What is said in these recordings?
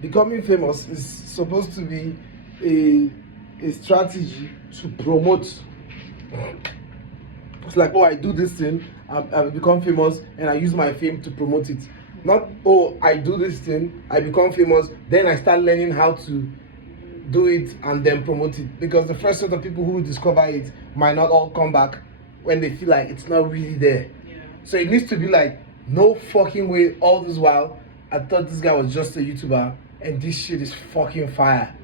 becoming famous is supposed to be a strategy to promote. It's like, oh, I do this thing, I become famous, and I use my fame to promote it. Not, oh, I do this thing, I become famous, then I start learning how to do it and then promote it. Because the first set of people who discover it might not all come back when they feel like it's not really there. So it needs to be like, no fucking way, all this while, I thought this guy was just a YouTuber, and this shit is fucking fire.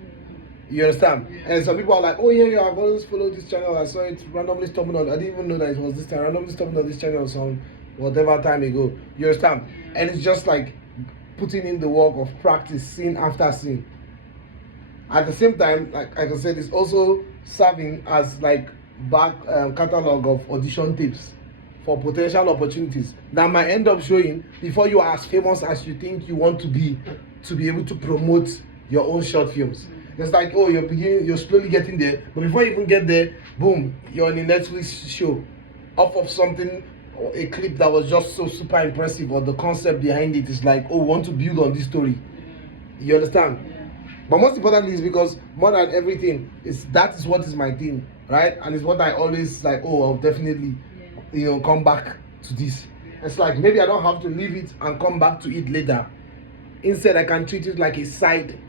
You understand? And some people are like, oh yeah, I've always followed this channel. I saw it randomly stumbled on. I didn't even know that it was this time. Randomly stumbled on this channel some whatever time ago. You understand? And it's just like putting in the work of practice, scene after scene. At the same time, like I said, it's also serving as like back catalog of audition tips for potential opportunities that might end up showing before you are as famous as you think you want to be able to promote your own short films. It's like, oh, you're slowly getting there, but before you even get there, boom, you're on a Netflix show off of something, a clip that was just so super impressive, or the concept behind it is like, oh, we want to build on this story. You understand? But most importantly is because more than everything, that is what is my thing, right? And it's what I always like, oh, I'll definitely, come back to this. It's like, maybe I don't have to leave it and come back to it later. Instead, I can treat it like a side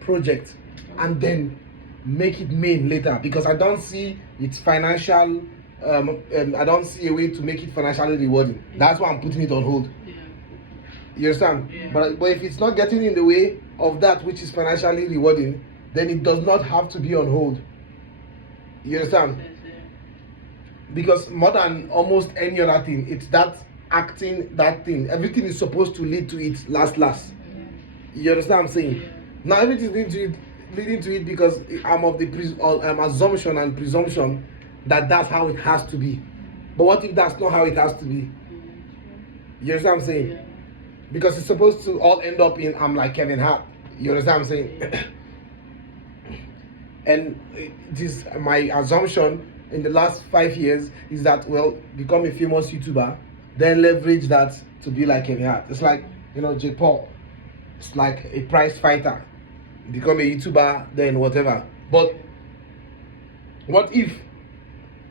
project and then make it main later, because I don't see its financial I don't see a way to make it financially rewarding. That's why I'm putting it on hold. You understand? But if it's not getting in the way of that which is financially rewarding, then it does not have to be on hold. You understand? Because more than almost any other thing, it's that acting, that thing, everything is supposed to lead to it last. You understand what I'm saying? Now everything is leading to it because I'm of the assumption and presumption that that's how it has to be. But what if that's not how it has to be? You understand what I'm saying? Because it's supposed to all end up in I'm like Kevin Hart. You understand what I'm saying? And it is my assumption in the last 5 years is that, well, become a famous YouTuber, then leverage that to be like Kevin Hart. It's like, Jake Paul. It's like a prize fighter. Become a YouTuber, then whatever. But what if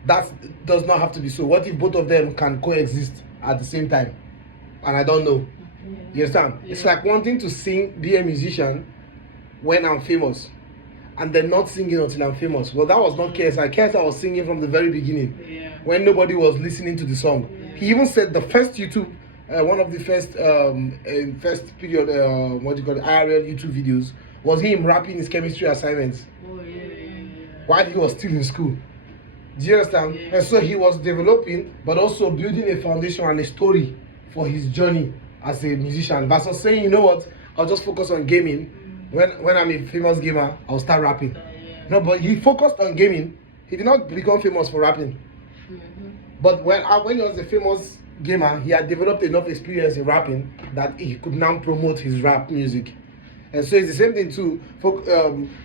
that does not have to be so? What if both of them can coexist at the same time? And I don't know. You understand? It's like wanting to be a musician when I'm famous, and then not singing until I'm famous. Well, that was not KSI. KSI was singing from the very beginning, when nobody was listening to the song. He even said the first YouTube, one of the first period, IRL YouTube videos, was him rapping his chemistry assignments while he was still in school. Do you understand? And so he was developing, but also building a foundation and a story for his journey as a musician, versus saying, you know what, I'll just focus on gaming. When I'm a famous gamer, I'll start rapping. No, but he focused on gaming. He did not become famous for rapping. But when he was a famous gamer, he had developed enough experience in rapping that he could now promote his rap music. And so it's the same thing too.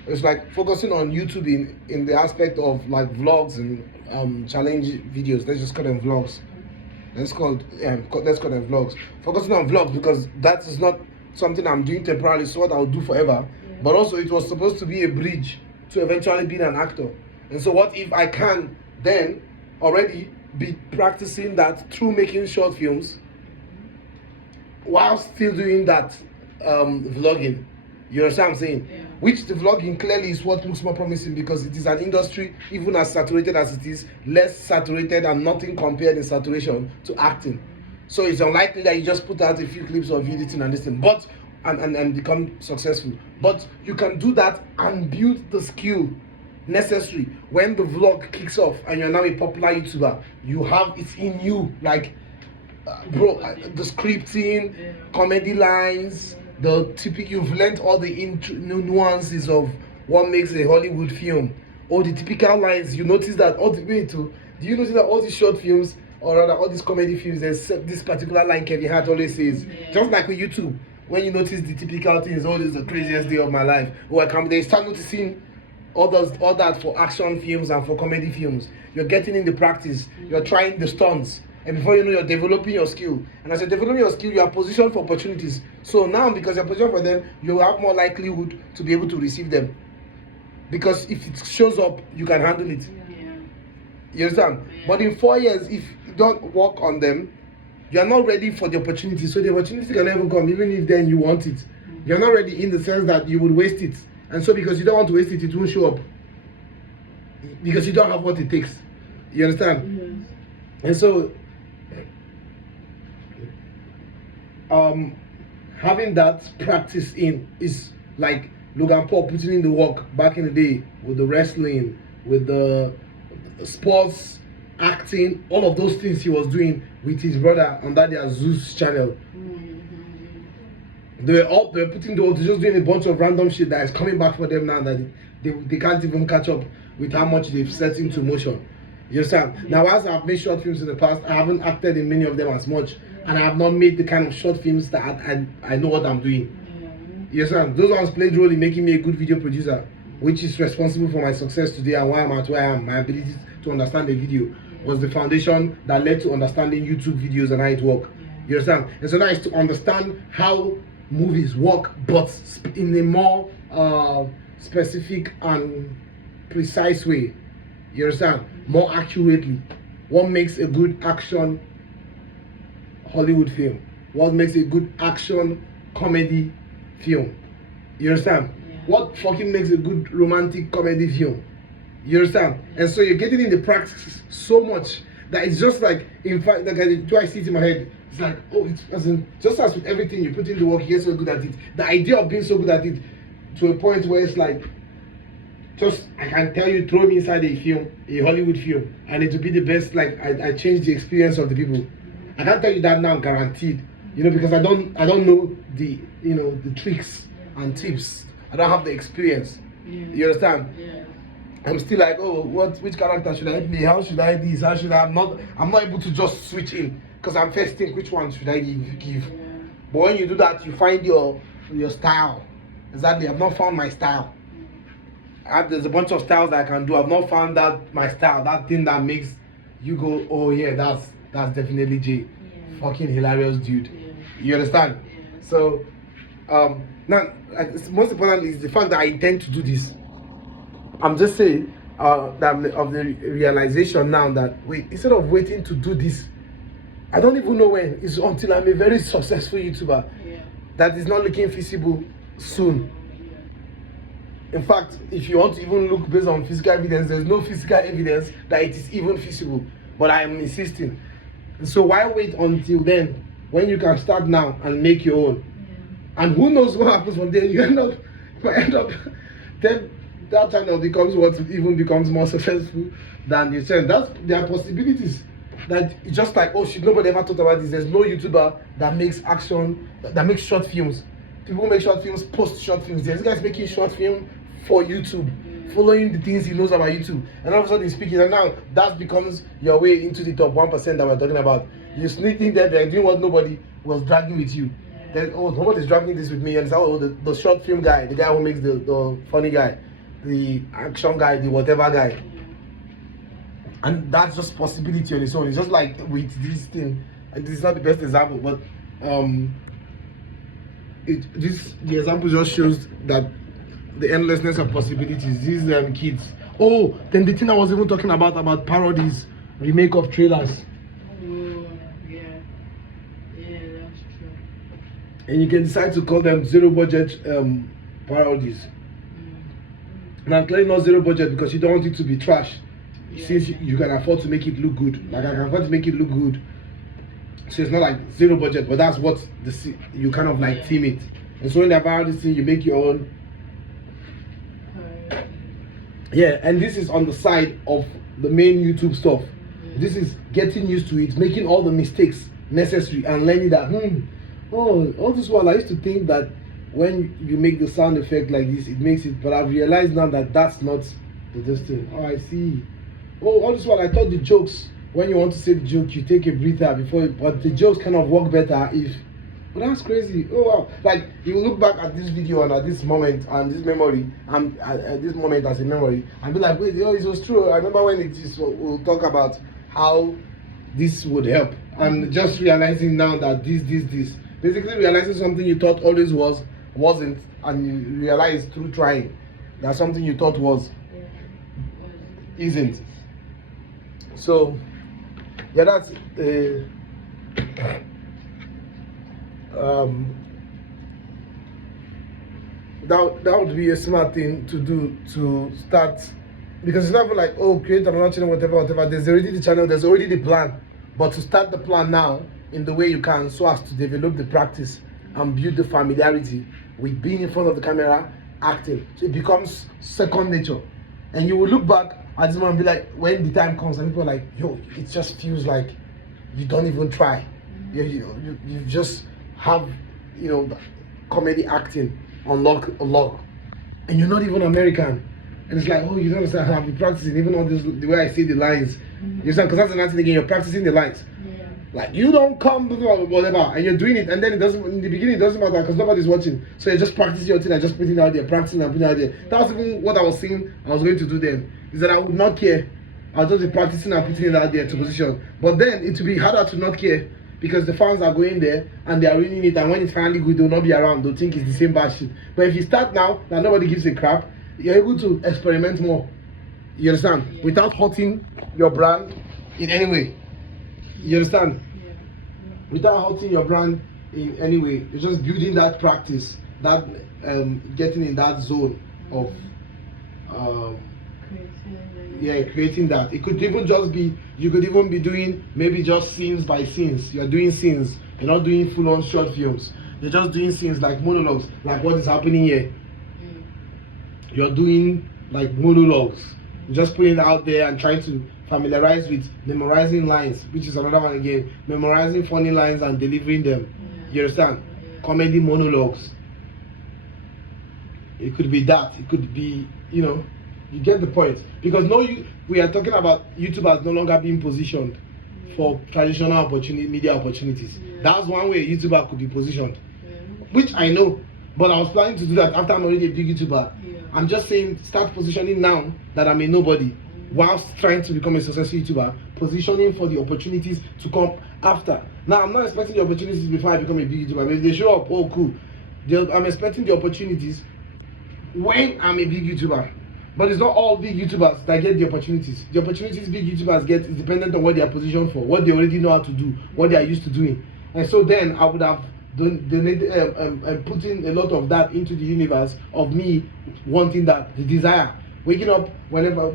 It's like focusing on YouTube in the aspect of like vlogs and challenge videos. Let's just call them vlogs. Let's call them vlogs. Focusing on vlogs because that is not something I'm doing temporarily, so what I'll do forever. But also it was supposed to be a bridge to eventually being an actor. And so what if I can then already be practicing that through making short films while still doing that vlogging? You understand what I'm saying? Which the vlogging clearly is what looks more promising, because it is an industry, even as saturated as it is, less saturated and nothing compared in saturation to acting. So it's unlikely that you just put out a few clips of editing and this thing, but and become successful. But you can do that and build the skill necessary when the vlog kicks off and you're now a popular YouTuber. You have it in you, like the scripting, comedy lines, the typical, you've learned all the nuances of what makes a Hollywood film, all the typical lines. You notice that all the way to, do you notice that all these short films, or rather all these comedy films, there's this particular line Kevin Hart always says, just like with YouTube, when you notice the typical things, oh, this is the craziest day of my life, they start noticing all that for action films and for comedy films. You're getting in the practice, you're trying the stunts, And before you know, you're developing your skill. And as you're developing your skill, you are positioned for opportunities. So now, because you're positioned for them, you have more likelihood to be able to receive them. Because if it shows up, you can handle it. You understand? Yeah. But in 4 years, if you don't work on them, you are not ready for the opportunity. So the opportunity can never come, even if then you want it. You're not ready in the sense that you would waste it. And so because you don't want to waste it, it won't show up. Because you don't have what it takes. You understand? Yes. And so having that practice in is like Logan Paul putting in the work back in the day with the wrestling, with the sports, acting, all of those things he was doing with his brother on that their Zeus channel. They were putting they're just doing a bunch of random shit that is coming back for them now that they can't even catch up with how much they've set into motion. You understand? Now, as I've made short films in the past, I haven't acted in many of them as much, and I have not made the kind of short films that I know what I'm doing. You understand? Those ones played role in making me a good video producer, which is responsible for my success today and why I'm at where I am. My ability to understand the video was the foundation that led to understanding YouTube videos and how it works. You understand? And so now it's to understand how movies work, but in a more specific and precise way. You understand? More accurately. What makes a good action Hollywood film? What makes a good action comedy film? You understand? Yeah. What fucking makes a good romantic comedy film? You understand? And so you're getting in the practice so much that it's just like, in fact, like I see it in my head. It's like, oh, it's as in, just as with everything, you put in the work, you get so good at it. The idea of being so good at it to a point where it's like, just, I can tell you, throw me inside a film, a Hollywood film, and it will be the best. Like I changed the experience of the people. I can't tell you that now, guaranteed. You know, because I don't know the the tricks and tips. I don't have the experience. Yeah. You understand? Yeah. I'm still like, oh, which character should I play? How should I this? How should I'm not able to just switch in because I'm first thinking which one should I give. Yeah. But when you do that, you find your style. Exactly. I've not found my style. There's a bunch of styles that I can do. I've not found that my style, that thing that makes you go, oh yeah, that's definitely Jay. Yeah. Fucking hilarious dude. Yeah. You understand? Yeah. So now most importantly is the fact that I intend to do this. I'm just saying that of the realization now that wait, instead of waiting to do this, I don't even know when. It's until I'm a very successful YouTuber that is not looking feasible soon. In fact, if you want to even look based on physical evidence, there's no physical evidence that it is even feasible. But I am insisting. So why wait until then when you can start now and make your own? And who knows what happens from there? You end up, then that channel becomes what even becomes more successful than the channel. There are possibilities. That it's just like, oh shit, nobody ever thought about this. There's no YouTuber that makes that makes short films. People make short films, post short films. There's guys making short film for YouTube, following the things he knows about YouTube. And all of a sudden he's speaking, and now that becomes your way into the top 1% that we're talking about. You're sneaking there and doing what nobody was dragging with you. Then, oh, nobody's dragging this with me. And it's oh, the short film guy, the guy who makes the funny guy, the action guy, the whatever guy. And that's just possibility on its own. It's just like with this thing, and this is not the best example, but the example just shows that the endlessness of possibilities. These kids. Oh, then the thing I was even talking about parodies, remake of trailers. Oh, yeah, that's true. And you can decide to call them zero budget parodies. Now clearly not zero budget because you don't want it to be trash. Since you can afford to make it look good, like I can afford to make it look good, so it's not like zero budget, but that's what you kind of like team it. And so when they buy this thing, you make your own. Yeah, and this is on the side of the main YouTube stuff. This is getting used to it, making all the mistakes necessary, and learning that oh, all this while I used to think that when you make the sound effect like this, it makes it, but I've realized now that that's not the thing. Oh, I see. Oh, all this while I thought the jokes, when you want to say the joke, you take a breather before it, but the jokes kind of work better if, but that's crazy. Oh wow. Like you look back at this video and at this moment and this memory and at this moment as a memory and be like, wait, oh, it was true. I remember when we'll talk about how this would help. And just realizing now that this. Basically realizing something you thought always wasn't, and you realize through trying that something you thought was isn't. So yeah, that's that would be a smart thing to do, to start, because it's not like, oh, create another channel, whatever. There's already the channel, there's already the plan, but to start the plan now in the way you can, so as to develop the practice and build the familiarity with being in front of the camera, acting, so it becomes second nature. And you will look back at this moment and be like, when the time comes and people are like, yo, it just feels like you don't even try. You just have, comedy acting on lock, and you're not even American. And it's like, oh, you don't understand, I've been practicing even on this, the way I say the lines. You understand? Because that's another thing again, you're practicing the lines. Yeah. Like, you don't come, whatever, and you're doing it, and then it doesn't, in the beginning it doesn't matter because nobody's watching. So you're just practicing your thing and just putting it out there, practicing and putting it out there. That was even what I was saying I was going to do then, is that I would not care. I'll just be practicing and putting it out there to position. But then it will be harder to not care because the fans are going there and they are reading it, and when it's finally good, they'll not be around, they'll think it's the same bad shit. But if you start now that nobody gives a crap, you're able to experiment more. You understand? Yeah. Without hurting your brand in any way. You understand? Yeah. Without hurting your brand in any way. You're just building that practice, that getting in that zone of creating that. It could even just be, you could even be doing maybe just scenes by scenes. You're doing scenes, you're not doing full on short films. You're just doing scenes like monologues, like what is happening here. You're doing like monologues. You're just putting it out there and trying to familiarize with memorizing lines, which is another one again. Memorizing funny lines and delivering them. You understand? Comedy monologues. It could be that. It could be, you get the point. Because we are talking about YouTubers no longer being positioned for traditional media opportunities. That's one way a YouTuber could be positioned, which I know. But I was planning to do that after I'm already a big YouTuber. I'm just saying, start positioning now that I'm a nobody, whilst trying to become a successful YouTuber, positioning for the opportunities to come after. Now, I'm not expecting the opportunities before I become a big YouTuber, but if they show up, oh cool. I'm expecting the opportunities when I'm a big YouTuber. But it's not all big YouTubers that get the opportunities. The opportunities big YouTubers get is dependent on what they are positioned for, what they already know how to do, what they are used to doing. And so then I would have putting a lot of that into the universe of me wanting that, the desire, waking up whenever,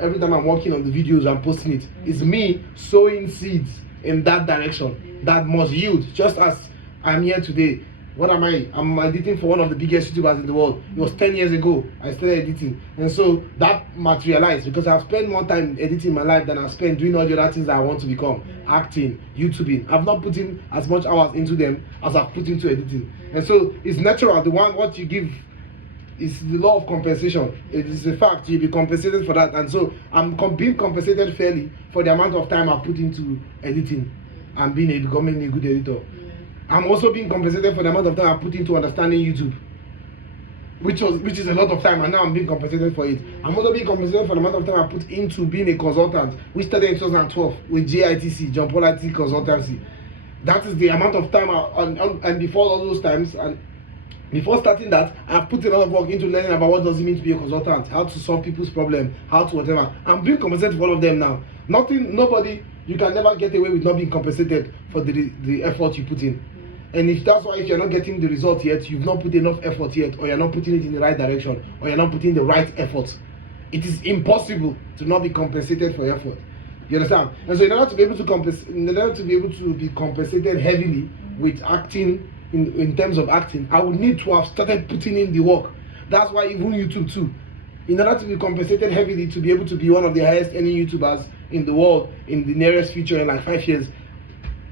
every time I'm working on the videos I'm posting it, it's me sowing seeds in that direction that must yield. Just as I'm here today, what am I? I'm editing for one of the biggest YouTubers in the world. It was 10 years ago I started editing, and so that materialized because I've spent more time editing my life than I've spent doing all the other things that I want to become. Acting, YouTubing. I've not put in as much hours into them as I've put into editing. And so it's natural. What you give is the law of compensation. It is a fact. You'll be compensated for that. And so I'm being compensated fairly for the amount of time I've put into editing and becoming a good editor. I'm also being compensated for the amount of time I put into understanding YouTube, which is a lot of time, and now I'm being compensated for it. I'm also being compensated for the amount of time I put into being a consultant, which started in 2012 with JITC, John Paul IT Consultancy. That is the amount of time and before all those times, and before starting that, I've put a lot of work into learning about what does it mean to be a consultant, how to solve people's problems, how to whatever. I'm being compensated for all of them now. You can never get away with not being compensated for the effort you put in. And if you're not getting the result yet, you've not put enough effort yet, or you're not putting it in the right direction, or you're not putting the right effort. It is impossible to not be compensated for effort. You understand? And so in order to be able to be compensated heavily with acting, in terms of acting, I would need to have started putting in the work. That's why even YouTube too. In order to be compensated heavily to be able to be one of the highest earning YouTubers in the world in the nearest future in like 5 years,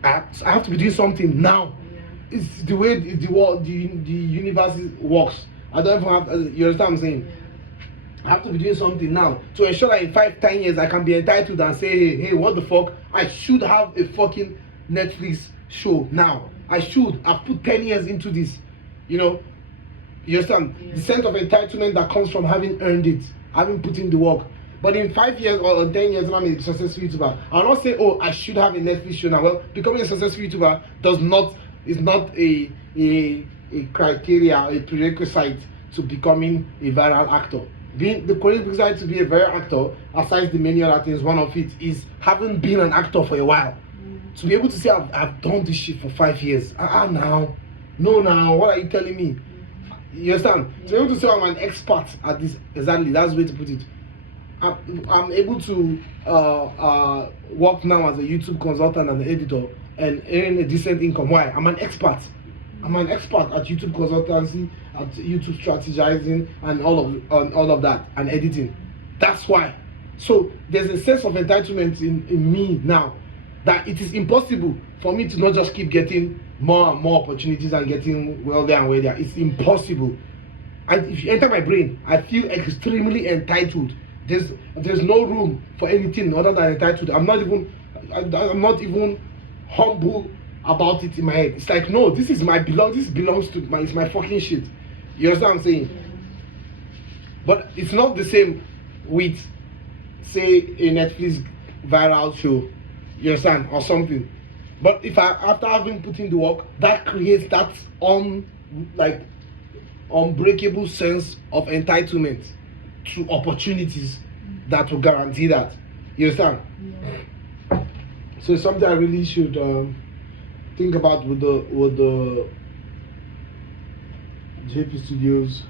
I have to be doing something now. It's the way the world, the universe works. I don't even have, you understand what I'm saying? I have to be doing something now to ensure that in 5-10 years I can be entitled and say, hey, what the fuck? I should have a fucking Netflix show now. I should. I've put 10 years into this. You understand? The sense of entitlement that comes from having earned it, having put in the work. But in 5 years or 10 years, when I'm a successful YouTuber, I'll not say, oh, I should have a Netflix show now. Well, becoming a successful YouTuber is not a criteria, a prerequisite to becoming a viral actor. Being the prerequisite to be a viral actor, aside the many other things, one of it is having been an actor for a while. To be able to say I've done this shit for 5 years. Now. No, now, what are you telling me? You understand? To be able to say I'm an expert at this, exactly, that's the way to put it. I'm able to work now as a YouTube consultant and editor and earn a decent income. Why? I'm an expert. I'm an expert at YouTube consultancy, at YouTube strategizing, and all of that, and editing. That's why. So there's a sense of entitlement in me now that it is impossible for me to not just keep getting more and more opportunities and getting wealthier and wealthier. It's impossible. And if you enter my brain, I feel extremely entitled. There's no room for anything other than entitled. I'm not even humble about it in my head. It's like, no, this belongs to it's my fucking shit. You understand what I'm saying? But it's not the same with, say, a Netflix viral show, you understand, or something. But if after having put in the work, that creates that unbreakable sense of entitlement to opportunities that will guarantee that. You understand? Yeah. So it's something I really should think about with the JP Studios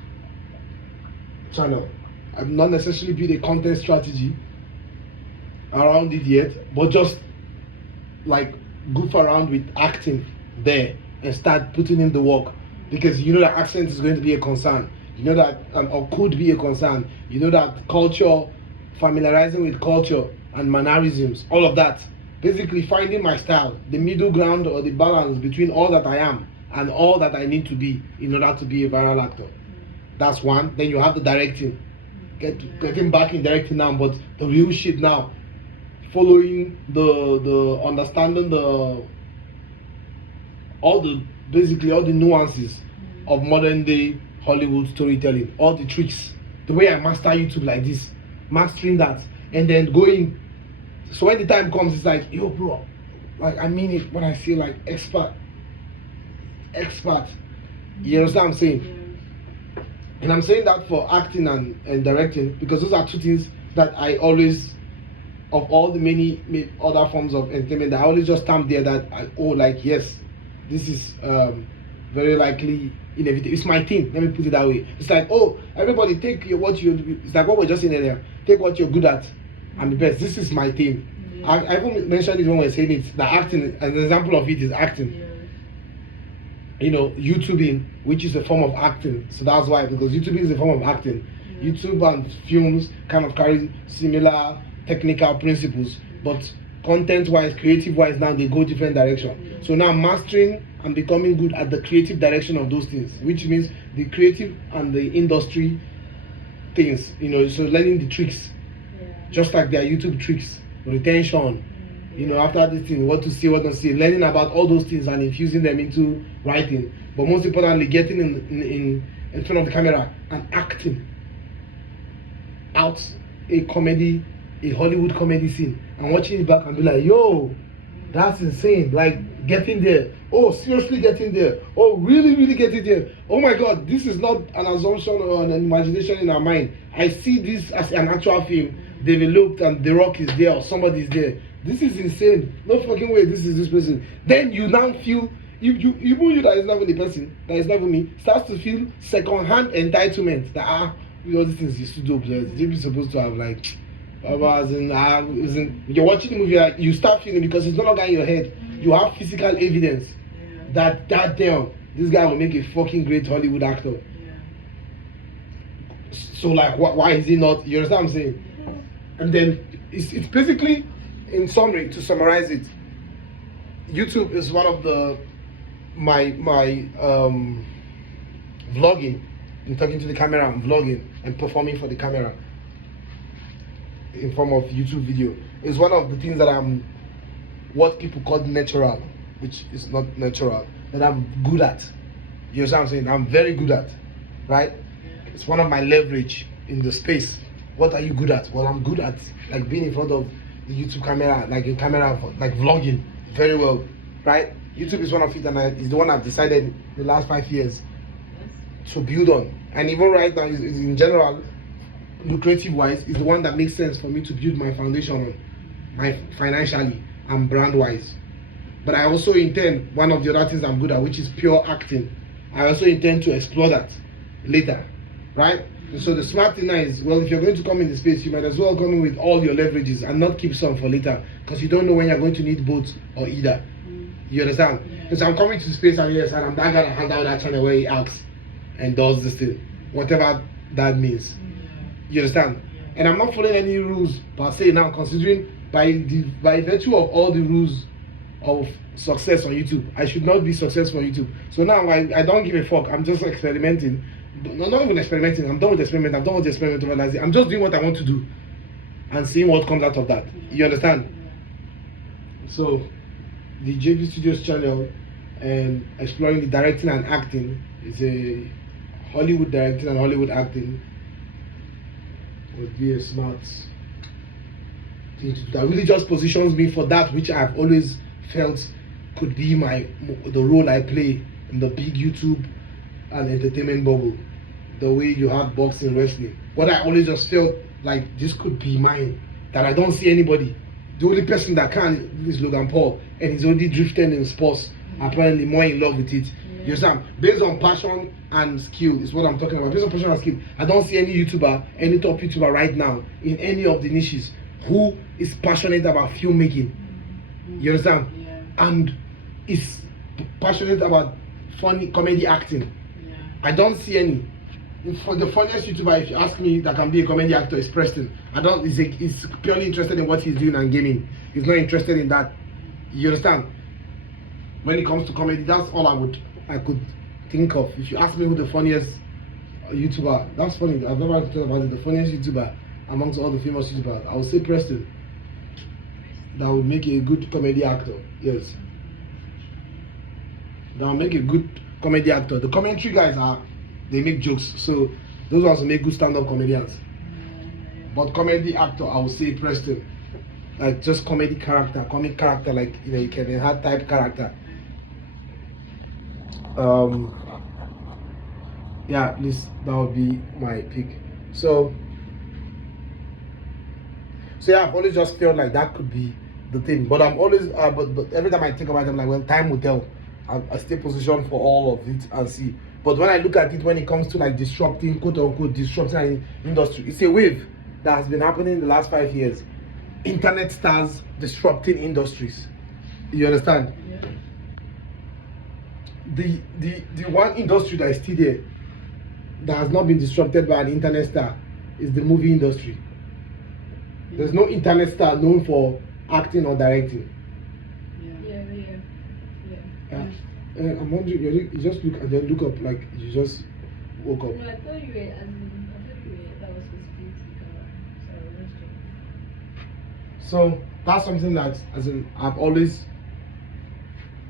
channel. I've not necessarily built a content strategy around it yet, but just like goof around with acting there and start putting in the work, because you know that accent is going to be a concern. You know that, or could be a concern. You know that culture, familiarizing with culture and mannerisms, all of that. Basically finding my style, the middle ground or the balance between all that I am and all that I need to be in order to be a viral actor. That's one. Then you have the directing. Getting back in directing now, but the real shit now. Following the understanding basically all the nuances of modern day Hollywood storytelling, all the tricks, the way I master YouTube like this, mastering that, and then going. So when the time comes, it's like, yo, bro, like I mean it when I say like expert. You understand what I'm saying? And I'm saying that for acting and directing, because those are two things that I always, of all the many other forms of entertainment, I always just stamp there that yes, this is very likely inevitable. It's my thing. Let me put it that way. It's like, oh, everybody take it's like what we're just saying earlier. Take what you're good at and the best. This is my thing. Yeah. I even mentioned it when we were saying it. That acting, an example of it is acting. Yeah. You know, YouTubing, which is a form of acting. So that's why, because YouTubing is a form of acting. Yeah. YouTube and films kind of carry similar technical principles, but content-wise, creative-wise, now they go different direction. So now mastering and becoming good at the creative direction of those things, which means the creative and the industry things, you know, so learning the tricks, just like their YouTube tricks, retention, you know, after this thing, what to see, what not to see, learning about all those things and infusing them into writing, but most importantly, getting in front of the camera and acting out a Hollywood comedy scene and watching it back and be like, yo, that's insane. Like getting there. Oh, seriously getting there. Oh, really getting there. Oh my God, this is not an assumption or an imagination in our mind. I see this as an actual film developed and The Rock is there or somebody is there. This is insane. No fucking way this is this person. Then you now feel, you that is not even the person, that is not even me, starts to feel second-hand entitlement that all these things used to do. You're supposed to have like, you're watching the movie, like, you start feeling, because it's no longer in your head. You have physical evidence that damn, this guy will make a fucking great Hollywood actor. So like, why is he not? You understand what I'm saying? And then it's basically, in summary, to summarize it, YouTube is one of my vlogging, and talking to the camera and vlogging and performing for the camera in form of YouTube video is one of the things that I'm what people call natural, which is not natural, that I'm good at. You know what I'm saying? I'm very good at, right? It's one of my leverage in the space. what are you good at? Well, I'm good at like being in front of the YouTube camera, like in camera, like vlogging very well, right? YouTube is one of it, and it's the one I've decided the last 5 years to build on. And even right now, is in general, lucrative wise, is the one that makes sense for me to build my foundation on, my financially and brand wise. But I also intend, one of the other things I'm good at, which is pure acting, I also intend to explore that later, right? And so the smart thing now is, well, if you're going to come in the space, you might as well come in with all your leverages and not keep some for later, because you don't know when you're going to need both or either. You understand? Because I'm coming to the space, and yes, and I'm that guy that has out that channel where he acts and does this thing, whatever that means. You understand? And I'm not following any rules per se now, considering by virtue of all the rules of success on YouTube, I should not be successful on YouTube. So now I don't give a fuck. I'm just experimenting. No, not even experimenting. I'm done with experiment. I'm done with the experimental. I'm just doing what I want to do and seeing what comes out of that. You understand? So the JB Studios channel and exploring the directing and acting is a Hollywood directing and Hollywood acting would be a smart thing to do. That really just positions me for that which I've always felt could be the role I play in the big YouTube and entertainment bubble. The way you have boxing, wrestling. What I always just felt like this could be mine. That I don't see anybody. The only person that can is Logan Paul, and he's already drifted in sports, apparently more in love with it. You understand? Based on passion and skill is what I'm talking about. Based on passion and skill, I don't see any YouTuber, any top YouTuber right now in any of the niches who is passionate about filmmaking. You understand? And is passionate about funny comedy acting. I don't see any. For the funniest YouTuber, if you ask me, that can be a comedy actor is Preston. He's purely interested in what he's doing and gaming. He's not interested in that. You understand? When it comes to comedy, that's all I could think of. If you ask me who the funniest YouTuber, that's funny. I've never thought about it. The funniest YouTuber amongst all the famous YouTubers, I would say Preston. That would make a good comedy actor. Yes. That would make a good comedy actor. The commentary guys they make jokes, so those ones will make good stand-up comedians. But comedy actor, I would say Preston. Like just comic character, like Kevin Hart type character. Yeah, at least that would be my pick. So yeah, I've always just felt like that could be the thing. But I'm always, but every time I think about it, I'm like, well, time will tell. I stay positioned for all of it and see. But when I look at it, when it comes to like disrupting, quote unquote, disrupting an industry, it's a wave that has been happening in the last 5 years. Internet stars disrupting industries. You understand? Yeah. The one industry that is still there that has not been disrupted by an internet star is the movie industry. There's no internet star known for acting or directing. I'm wondering, you just look and then look up like you just woke up. No, I thought you were, that was supposed to So that's something that, as in, I've always,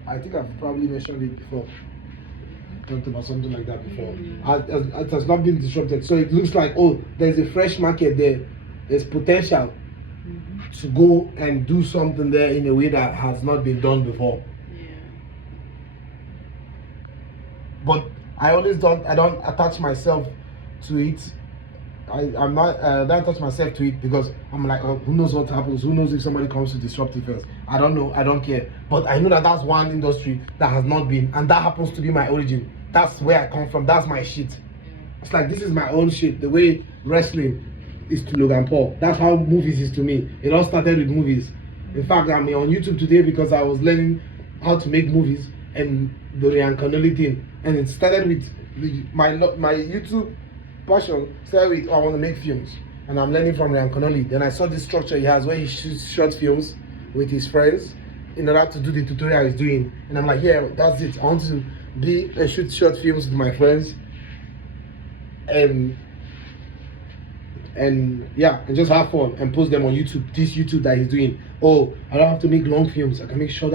I think I've probably mentioned it before. Talked about something like that before. It has not been disrupted. So it looks like, oh, there's a fresh market there. There's potential to go and do something there in a way that has not been done before. But I don't attach myself to it. I don't attach myself to it because I'm like, oh, who knows what happens? Who knows if somebody comes to disrupt it first? I don't know. I don't care. But I know that that's one industry that has not been, and that happens to be my origin. That's where I come from. That's my shit. It's like, this is my own shit. The way wrestling is to Logan Paul. That's how movies is to me. It all started with movies. In fact, I'm on YouTube today because I was learning how to make movies and the Ryan Connolly thing. And it started with my YouTube passion. Started with, I want to make films, and I'm learning from Ryan Connolly. Then I saw this structure he has where he shoots short films with his friends in order to do the tutorial he's doing. And I'm like, yeah, that's it. I want to shoot short films with my friends, and yeah, and just have fun and post them on YouTube. This YouTube that he's doing. Oh, I don't have to make long films. I can make short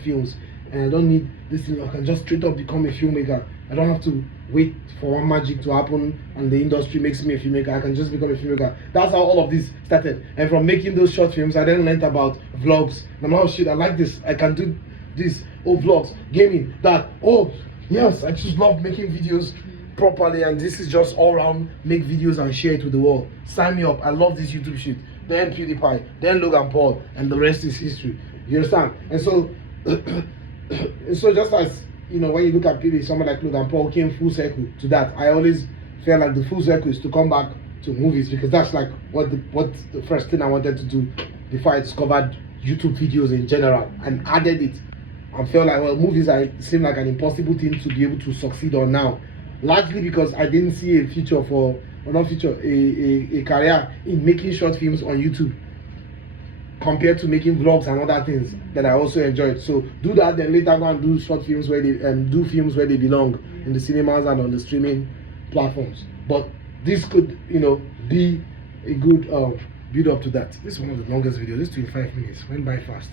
films. And I don't need this thing. I can just straight up become a filmmaker I don't have to wait for one magic to happen and the industry makes me a filmmaker. I can just become a filmmaker. That's how all of this started. And from making those short films, I then learned about vlogs. And I'm like, oh shit, I like this. I can do this. Oh, vlogs, gaming, that. Oh, yes, I just love making videos properly. And this is just all around make videos and share it with the world. Sign me up. I love this YouTube shit. Then PewDiePie, then Logan Paul, and the rest is history. You understand? And so, just as you know, when you look at people, someone like Logan Paul came full circle to that. I always felt like the full circle is to come back to movies, because that's like what the first thing I wanted to do before I discovered YouTube videos in general and added it. I felt like, well, movies seem like an impossible thing to be able to succeed on now, largely because I didn't see a future for, or not future, a career in making short films on YouTube compared to making vlogs and other things that I also enjoyed. So do that, then later go and do short films where they do films where they belong, in the cinemas and on the streaming platforms. But this could, you know, be a good build up to that. This is one of the longest videos. This is 25 minutes. Went by fast.